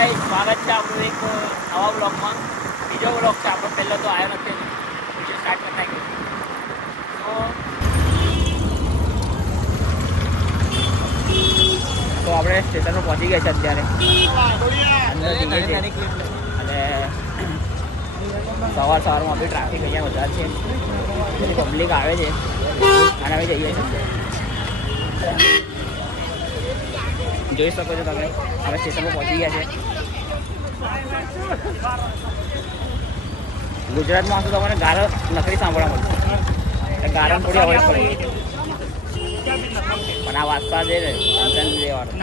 Guys સ્વાગત છે આપણું એક નવા બ્લોગમાં. બીજો બ્લોગ છે આપણો, પહેલો તો આવ્યો નથી, વિડીયો સ્ટાર્ટ કરી નાખ્યો. તો આપણે સ્ટેશન પર પહોંચી ગયા છે અત્યારે. અંદર જઈએ છીએ અને સવારમાં બી ટ્રાફિક અહીંયા વધારે છે, પબ્લિક આવે છે અને અમે જઈએ છીએ. જોઈ શકો છો તમે, હવે સ્ટેશન પર પહોંચી ગયા છે. ગુજરાતમાં તો તમને ગારો નકરી સાંભળવા મળશે, ગારો થોડી અવોઇડ કરવી, પણ આ વાસ્તા છે ને લેવાનું.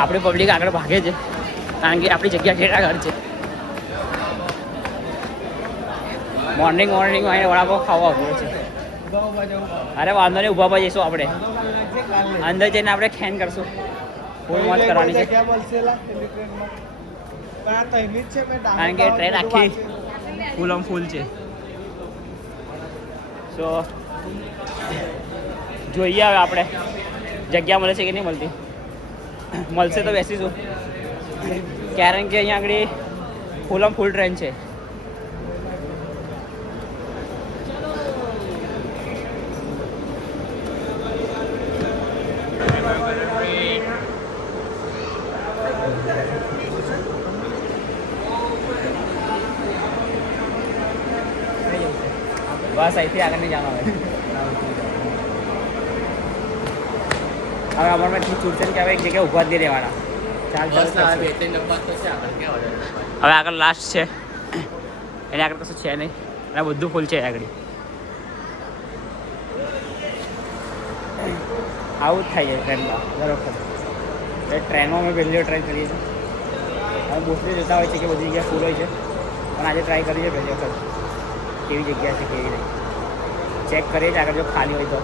આપણી પબ્લિક આગળ ભાગે છે કારણ કે આપણી જગ્યા કેટલા ઘર છે. મોર્નિંગમાં આવીને વડાપાવ ખાવા પડે છે. અરે વાંધો નહીં, ઊભા પર જઈશું આપણે, અંદર જઈને આપણે ખેન કરશું. ફૂલ મોજ કરવાની છે કારણ કે ટ્રેન આખી ફૂલ છે. તો જોઈએ હવે આપણે જગ્યા મળે છે કે નહીં મળતી. મળશે તો બેસીશું કારણ કે અહીંયા આગળ ફૂલ ટ્રેન છે. બસ અહીંથી આગળ નહીં જવાનું. હવે અમારા છૂટશે ને કે હવે એક જગ્યાએ ઊભા જ નહીં રહેવાના. હવે આગળ લાસ્ટ છે, એને આગળ કશું છે નહીં અને બધું ફૂલ છે આગળ. આવું જ થાય છે ટ્રેનમાં દર વખતે. ટ્રેનમાં અમે પહેલી ટ્રાય કરીએ છીએ. હવે મોસ્ટલી જોતા હોય છે કે બધી જગ્યા ફૂલ હોય છે, પણ આજે ટ્રાય કરીએ પહેલી વખત કેવી જગ્યા છે કેવી નહીં. ચેક કરીએ છીએ આગળ જો ખાલી હોય તો.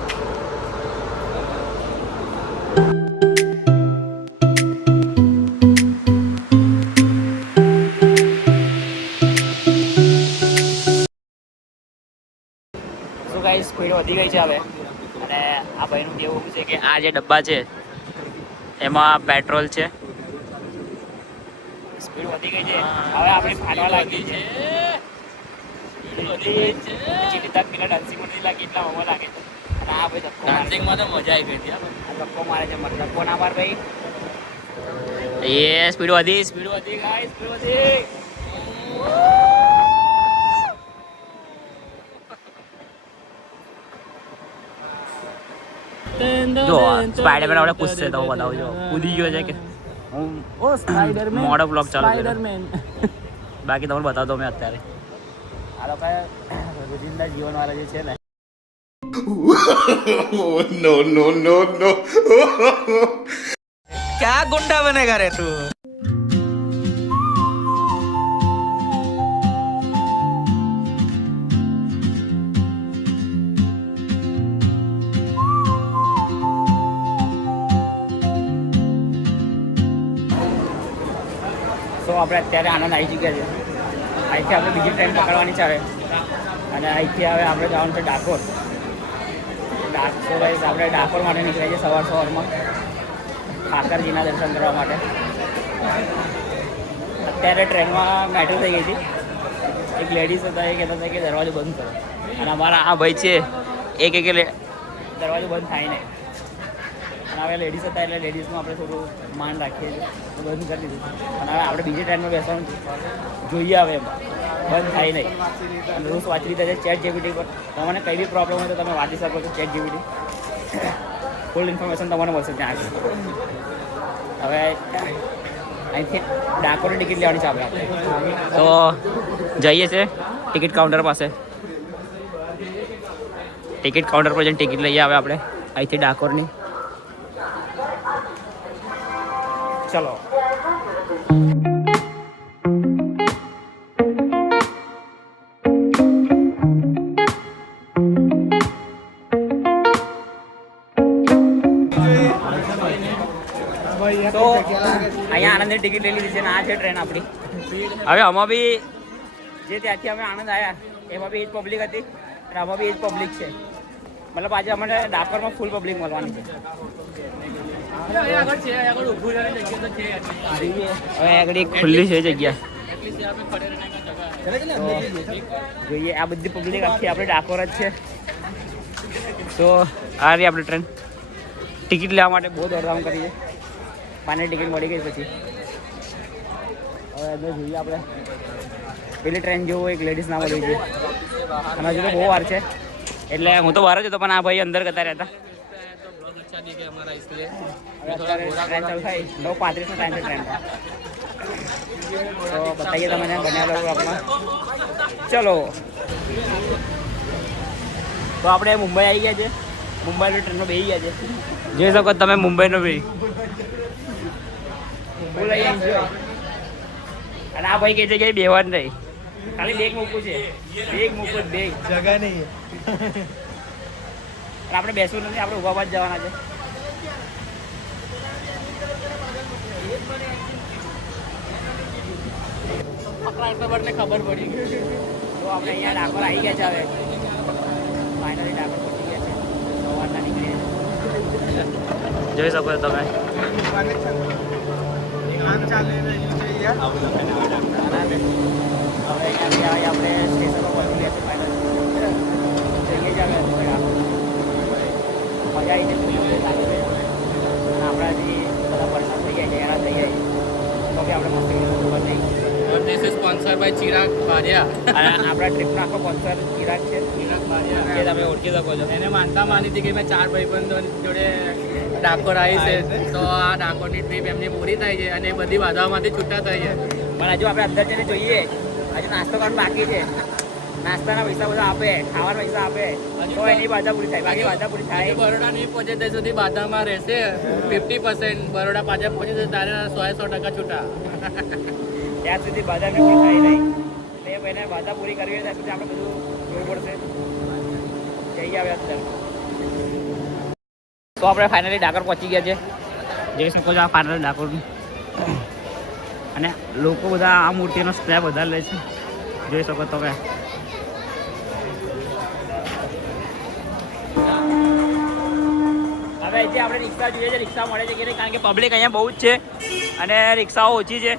સ્પીડ વધી ગઈ છે હવે, અને આ ભાઈનું કેવું છે કે આ જે ડબ્બા છે એમાં પેટ્રોલ છે. સ્પીડ વધી ગઈ છે હવે, આપણે ફાટવા લાગી છે. ડાન્સિંગ નથી લાગી એટલા હવા લાગે છે. અને આ ભાઈ ધક્કો ડાન્સિંગમાં તો મજા આવી ગઈ. આ ધક્કો મારે છે, મને ધક્કો ના માર ભાઈ. એ સ્પીડ વધી ગાઈસ, સ્પીડ વધી. જો સ્પાઈડરમેન આપણે પૂછશે તો બતાવજો, કૂદી ગયો છે કે હું મોડો બ્લોગ ચાલુ સ્પાઈડરમેન. બાકી તમને બતાવતો મેં અત્યારે આ લોકો રોજિંદા જીવન વાળા જે છે ને. નો ક્યાં ગુંડા બનેગા રે તું. તો આપણે અત્યારે આનંદ આવી ચૂક્યા છે. અહીંથી આપણે બીજી ટ્રેન પકડવાની છે હવે, અને અહીંથી હવે આપણે જવાનું છે ડાકોર. આપણે ડાકોર માટે નીકળીએ છીએ સવારમાં ઠાકરજીના દર્શન કરવા માટે. અત્યારે ટ્રેનમાં મેટ્રો થઈ ગઈ હતી. એક લેડીઝ હતા, એ કહેતા હતા કે દરવાજો બંધ કરો, અને અમારા આ ભાઈ છે એ કે દરવાજો બંધ થાય નહીં. અને હવે લેડીઝ હતા એટલે લેડીઝનું આપણે થોડું માન રાખીએ છીએ, બંધ કરી દીધું. અને હવે આપણે બીજી ટ્રેનમાં બેસવાનું જોઈએ હવે એમાં બંધ થાય નહીં. અને રૂલ્સ વાંચી લીધા છે ચેટ જીપીટી પર. તમને કંઈ બી પ્રોબ્લેમ હોય તો તમે વાંચી શકો છો ચેટ જીપીટી. ફૂલ ઇન્ફોર્મેશન તમને મળશે ત્યાં આગળ. હવે અહીંથી ડાકોરની ટિકિટ લેવાની છે આપણે તો જઈએ છીએ ટિકિટ કાઉન્ટર પાસે. ટિકિટ કાઉન્ટર પર જઈને ટિકિટ લઈએ હવે આપણે અહીંથી ડાકોરની. ચલો અહીંયા આણંદની ટિકિટ લઈ લીધી છે ને આ છે ટ્રેન આપણી. હવે આમાં બી જે ત્યાંથી અમે આણંદ આવ્યા એમાં બી એ જ પબ્લિક હતી અને આમાં બી એ જ પબ્લિક છે. મતલબ આજે અમને ડાકોરમાં ફૂલ પબ્લિક મળવાની છે. હવે આગળ એક ખુલ્લી છે જગ્યા. જોઈએ આ બધી પબ્લિક આખી આપણે ડાકોર જ છે. તો આ રહી આપણી ટ્રેન. ટિકિટ લેવા માટે બહુ દોડધામ કરી છે. ફાઇનલ ટિકિટ મળી ગઈ પછી હવે અંદર જોઈએ આપણે. પેલી ટ્રેન જેવું એક લેડીઝ ના મળી છે અને હજુ તો બહુ વાર છે એટલે હું તો બહાર જ હતો પણ આ ભાઈ અંદર કરતા રહેતા. ट्रेन चल रहा है 9:35 નો ટાઈમ છે ટ્રેન તો બતાવીએ તમને બન્યા લોકો આપમાં. ચલો તો આપણે મુંબઈ આવી ગયા છે. મુંબઈની ટ્રેનમાં બેસી ગયા છે. જોઈ શકો તમે મુંબઈનો બી ફૂલ એન્જોય. અને આ ભાઈ કહે છે કે બેવાનું નહીં ખાલી બેગ મૂકવું છે. બેગ મૂકવું બેગ જગા નહીં. આપણે બેસવું નથી આપણે ઉભા જ જવાના છે. ખબર પડી તો આપણે અહીંયા ડાકોર આવી ગયા છે. હવે ફાઇનલી ડાકોર પહોંચી ગયા છે. સવારના નીકળ્યા જોઈ શકો છો તમે. હવે અહીંયા આપણે સ્ટેશન પર પહોંચી ગયા છે. ફાઇનલ જઈએ જ આવે મજા આવી જશે. આપણા જે બધા પરેશાન થઈ ગયા છે એના થઈ જાય તો બી આપણે મસ્તી ખબર નહીં. This is sponsored by Chirag Bharia. આપણા ટ્રીપનો આખો સ્પોન્સર ચિરાગ છે. Chirag Bharia. જે તમે ઓળખી શકો છો. એને માનતા માની હતી કે મેં 4 ભાઈબંધો જોડે ડાકોર આવી છે તો આ ડાકોરની ટ્રીપ એમની પૂરી થાય છે અને એ બધી બાધાઓમાંથી છૂટા થાય છે. પણ હજુ આપણે અંદર જઈને જોઈએ. હજુ નાસ્તો કરવાનું બાકી છે. નાસ્તાના પૈસા બધા આપે, ખાવાના પૈસા આપે તો એની બાધા પૂરી થાય. બાકી બાધા પૂરી થાય. બરોડા નહીં પહોંચે ત્યાં સુધી બાધામાં રહેશે 50%. બરોડા પાછા પહોંચે તો તારે 100% છૂટા. ત્યાં સુધી બાધા બી પૂરી થાય નહીં. એટલે એને બાધા પૂરી કરવી હોય ત્યાં સુધી આપણે બધું જોવું પડશે. જઈ આવે અંદર. તો આપણે ફાઇનલી ડાકોર પહોંચી ગયા છે. જોઈ શકો છો આ ફાઇનલ ડાકોરનું. અને લોકો બધા આ મૂર્તિનો સ્ક્રેપ વધારે લે છે. જોઈ શકો તમે. હવે જે આપણે રિક્ષા જોઈએ છે રિક્ષા મળે છે કે નહીં કારણ કે પબ્લિક અહીંયા બહુ જ છે અને રિક્ષાઓ ઓછી છે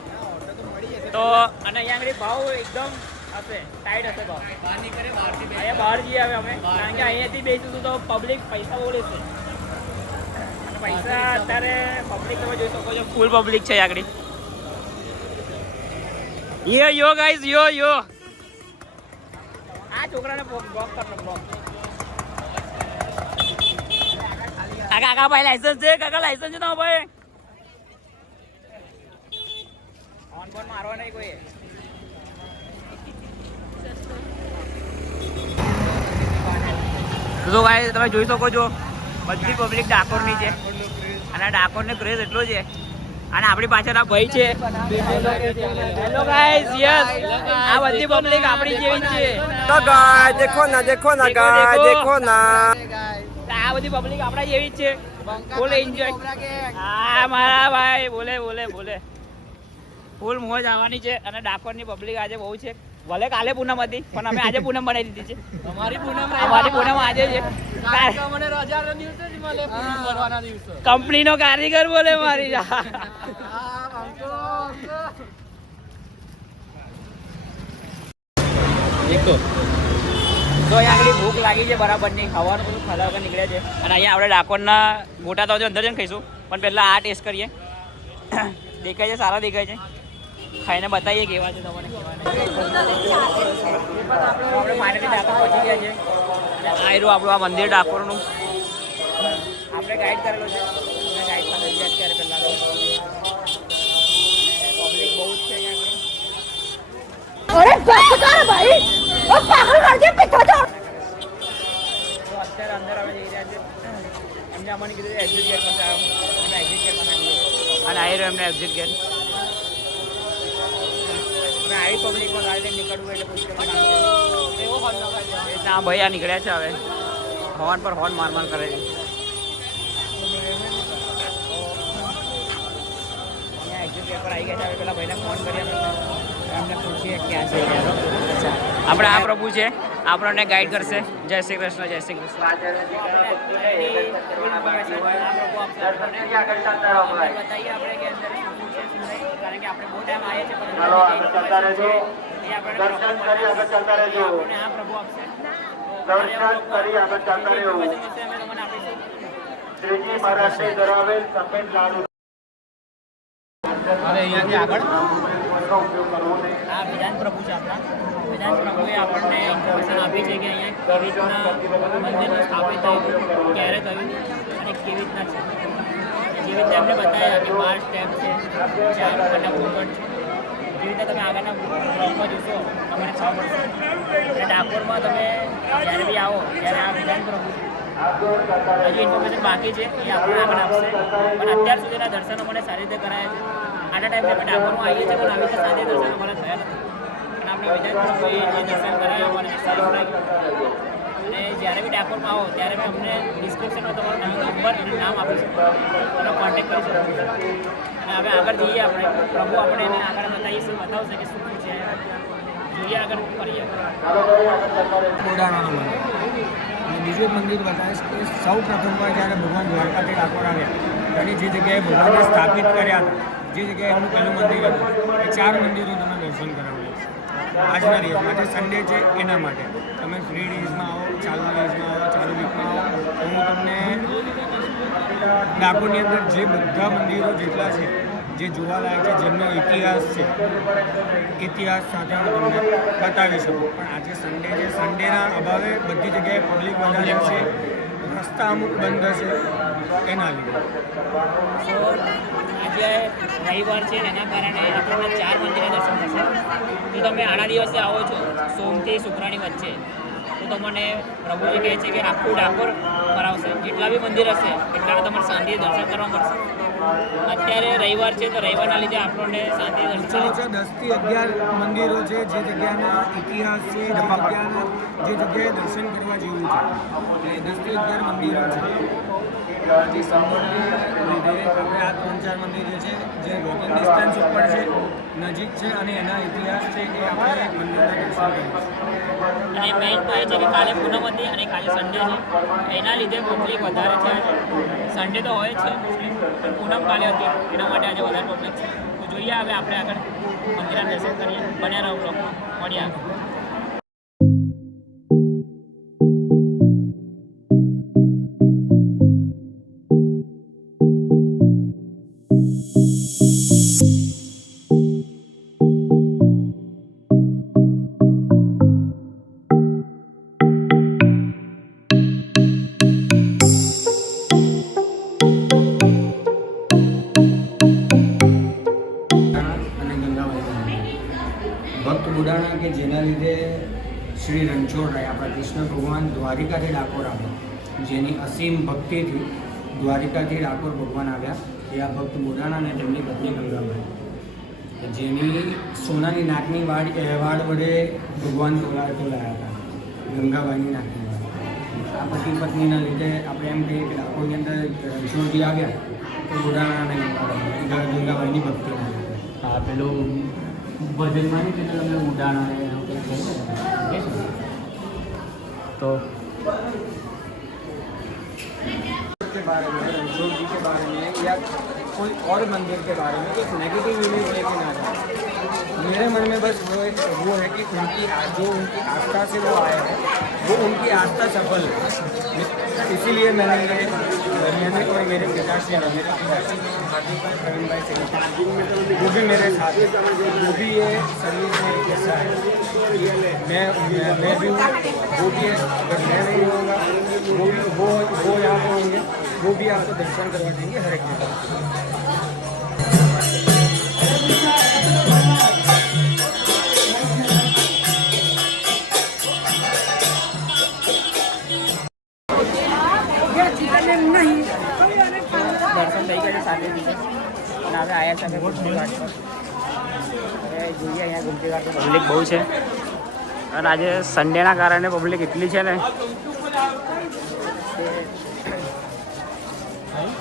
તો અને અહીંયા આગળ ભાવ એકદમ હશે ટાઈટ હશે ભાવ. અહીંયા બહાર જઈએ હવે અમે કારણ કે અહીંયાથી બેસીશું તો પબ્લિક પૈસા બહુ લેશે અને પૈસા અત્યારે પબ્લિક તમે જોઈ શકો છો ફૂલ પબ્લિક છે આગળ. યો ગાઈઝ યો આ છોકરાને બ્લોક કરનો બ્લોક. કાકા ભાઈ લાયસન્સ છે. કાકા લાયસન્સ છે ના ભાઈ. ઓન બોન મારવા નહીં કોઈ. તો ભાઈ તમે જોઈ શકો છો બધી પબ્લિક ડાકોરની છે અને ડાકોરને ક્રેઝ એટલો છે અને આપણી પાછળ આ ભાઈ છે. હેલો ગાઈસ યસ આ બધી પબ્લિક આપણી જેવી છે. तो गाय देखो ना गाय देखो ना. આ બધી પબ્લિક આપણા જેવી જ છે. Full enjoy. હા મારા ભાઈ બોલે ફૂલ મોજ આવવાની છે અને ડાકોરની પબ્લિક આજે બહુ છે. ભલે કાલે પૂનમ હતી પણ અમે આજે પૂનમ બનાવી દીધી છે. અમારી પૂનમ આજે છે. કંપનીનો કારીગર બોલે મારી. તો અહીંયા આગળ ભૂખ લાગી છે બરાબરની. ખાવાનું બધું ખાધા વગર નીકળ્યા છે અને અહીંયા આપણે ડાકોરના ગોટા તો અંદર જઈને ખાઈશું પણ પહેલાં આ ટેસ્ટ કરીએ. દેખાય છે સારા દેખાય છે. ખાઈને બતાવીએ કેવા છે તમને. આપણે ફાઇનલી ડાકોર પહોંચી ગયા છે. આવ્યું આપણું આ મંદિર ડાકોરનું આપણે ગાઈડ કરેલો છે. ગાઈડ પાસે જઈએ અત્યારે પહેલાં પબ્લિક બહુ જ છે અહીંયા આગળ. ભાઈ અત્યારે અંદર અમે જઈ રહ્યા છે. એમને અમને કીધું એક્ઝિટ ગેટ પાસે આવ્યો. અમે એક્ઝિટ ગેટ પાસે અને આવી રહ્યો એમને એક્ઝિટ ગેટ. અને આવી પબ્લિકમાં ગાડી નીકળવું એટલે મુશ્કેલ એવો હોર્ન લગાવી છે. ભાઈ આ નીકળ્યા છે હવે હોર્ન પર હોર્ન માર કરે છે. અહીંયા પેપર આવી ગયા છે. હવે પેલા ભાઈને ફોન કરી એમને પૂછીએ ક્યાં છે અચ્છા આપણે આ પ્રભુ છે આપણને ગાઈડ કરશે. જય શ્રી કૃષ્ણ જય શ્રી કૃષ્ણ. બતાવીએ આપણે કે અંદર કારણ કે આપણે બહુ ટાઈમ આવ્યા છે પણ આ પ્રભુ આપશે શ્રીજી મહારાજને ધરાવેલ સફેદ લાડુ હવે અહીંયાથી આગળ આ વિધાન પ્રભુ છે આપણા. વિધાન પ્રભુએ આપણને ઇન્ફોર્મેશન આપી છે કે અહીંયા કેવી રીતના મંદિરનું સ્થાપિત થયું ક્યારે થયું અને કેવી રીતના છે. જેવી રીતે એમને બતાવ્યા કે 12 સ્ટેપ છે 4 પ્રકારના ભૂગોળ છે. જેવી રીતે તમે આગળના બ્લોકમાં જોશો તમને ખબર પડશે. અને ડાકોરમાં તમે જ્યારે બી આવો ત્યારે આ વિધાન પ્રભુ છે. હજી ઇન્ફોર્મેશન બાકી છે એ આપણે આગળ આપશે પણ અત્યાર સુધીના દર્શનો મને સારી રીતે કરાયા છે. આના ટાઈમે અમે ડાકોરમાં આવીએ છીએ પણ આવી રીતે સાંજે દર્શન અમારા થયા નથી. અને આપણે વિધાન પ્રભુએ જે દર્શન કરાયા મને સારું લાગ્યું. અને જ્યારે બી ડાકોરમાં આવો ત્યારે મેં અમને ડિસ્ક્રિપ્શનમાં તમારો નંબર અને નામ આપી શકો એનો કોન્ટેક્ટ કરી શકો. અને હવે આગળ જઈએ આપણે પ્રભુ આપણે એને આગળ બતાવીશું બતાવશે કે શું છે જોઈએ આગળ કરીએ. બોડાણાનું મંદિર અને બીજું મંદિર બતાવીશ કે સૌ પ્રથમવાર જ્યારે ભગવાન દ્વારકાથી ડાકોર આવ્યા ત્યારે જે જગ્યાએ ભગવાનને સ્થાપિત કર્યા હતા જે જગ્યાએ એમનું પહેલું મંદિર હતું એ 4 મંદિરો તમે દર્શન કરાવ્યા છે આજના દિવસમાં જે સન્ડે છે એના માટે. તમે ફ્રી ડેઝમાં આવો ચાલુ ડેઝમાં આવો ચાલુ વીકમાં આવો તો હું તમને ડાકોરની અંદર જે બધા મંદિરો જેટલા છે જે જોવાલાયક છે જેમનો ઇતિહાસ છે ઇતિહાસ સાથે હું તમને બતાવી શકું. પણ આજે સન્ડે છે સન્ડેના અભાવે બધી જગ્યાએ પબ્લિક વધારે છે રસ્તા અમુક બંધ હશે એના લીધે. આજે રવિવાર છે એના કારણે આપણને 4 મંદિરના દર્શન થશે. જો તમે આડા દિવસે આવો છો સોમથી શુક્રની વચ્ચે તો તમને પ્રભુજી કહે છે કે આખું ડાકોર કરાવશે. જેટલા બી મંદિર હશે એટલાને તમારે શાંતિથી દર્શન કરવા મળશે. અત્યારે રવિવાર છે તો રવિવારના લીધે આપણને શાંતિથી દર્શન ઓછા 10 થી 11 મંદિરો છે જે જગ્યાના ઇતિહાસ છે જે જગ્યાએ દર્શન કરવા જેવું છે. એ 10 થી 11 મંદિરો છે. જે સંબંધના લીધે આપણે આ 3-4 મંદિરો છે જે વોકિંગ ડિસ્ટન્સ ઉપર છે નજીક છે અને એના ઇતિહાસ છે એ આપણે મંદિરના દર્શન કરીશું. અને મેઇન તો એ છે કે કાલે પૂનમ હતી અને કાલે સન્ડે છે એના લીધે પબ્લિક વધારે છે. સન્ડે તો હોય જ છે મોસ્ટલી પણ પૂનમ કાલે હતી એના માટે આજે વધારે પબ્લિક છે. તો જોઈએ હવે આપણે આગળ મંદિરના દર્શન કરીએ. બન્યા રહો બ્લોગમાં મળીએ આગળ. ભક્ત બુડાણા કે જેના લીધે શ્રી રણછોડરાય આપણા કૃષ્ણ ભગવાન દ્વારિકાથી ડાકોર આવ્યા. જેની અસીમ ભક્તિથી દ્વારિકાથી ડાકોર ભગવાન આવ્યા એ આ ભક્ત બુડાણા અને તેમની પત્ની ગંગાબાઈ જેની સોનાની નાકની વાડ વડે ભગવાન તોલાયા હતા. ગંગાબાઈની નાકની વાડ. આ પતિ પત્નીના લીધે આપણે એમ કહીએ કે ડાકોરની અંદર રણછોડજી આવ્યા તો બુડાણા અને ગંગાબાઈની ભક્તિના લીધે. હા પેલું ભજનમાં નહીં કીધું તમે ઉડાણા એનું કંઈક છે તો के बारे में रणछोड़ जी के बारे में या कोई और मंदिर के बारे में एक नेगेटिव इमेज लेके ना जाए. मेरे मन में बस वो है कि उनकी जो उनकी आस्था से वो आए हैं वो उनकी आस्था सफल है. इसीलिए मैंने और मेरे पिताश्री ने मेरे पिताश्री हार्दिक प्रवीण भाई से वो भी मेरे साथ है. वो भी ये सर्विस में एक हिस्सा है. मैं भी हूँ वो भी है. अगर मैं नहीं होगा वो यहाँ पर होंगे वो भी आपको दर्शन करवा देंगे हर एक जगह. દર્શન થઈ ગયા છે સાથે બીજે અને હવે આવ્યા છે અમે ગુમતી ઘાટ પર. હવે જોઈએ અહીંયા ગુમતી ઘાટ પર પબ્લિક બહુ છે અને આજે સન્ડેના કારણે પબ્લિક એટલી છે ને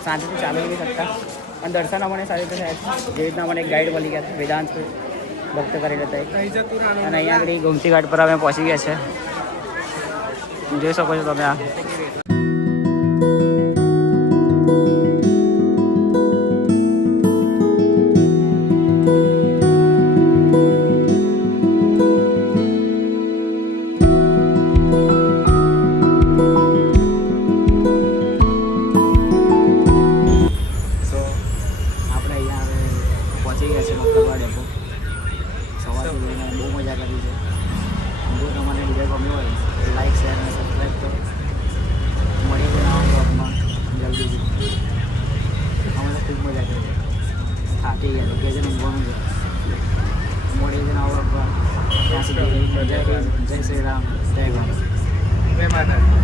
શાંતિથી ચાલી નથી શકતા. અને દર્શન અમને સારી રીતે થાય છે. જે રીતના મને એક ગાઈડ મળી ગયા છે વેદાંત ભક્ત કરીને હતા અને અહીંયા આગળ ગોમતી ઘાટ પર અમે પહોંચી ગયા છે. જોઈ શકો છો તમે આ પહોંચી ગયા છે મક્કરવા ડેપો. સવારથી લઈને બહુ મજા કરી છે. જો તમને વિડીયો ગમ્યો હોય તો લાઈક શેર અને સબસ્ક્રાઈબ કરો. મળીએ છીએ નવા બ્લોગમાં જલ્દીથી. અમે તો ખૂબ મજા કરી થાકી ગયા તો કે છે ઊંઘવાનું છે. મળીએ છીએ નવા બ્લોગમાં. ત્યાં સુધી જય શ્રી રામ, જય ભારત. જય માતાજી.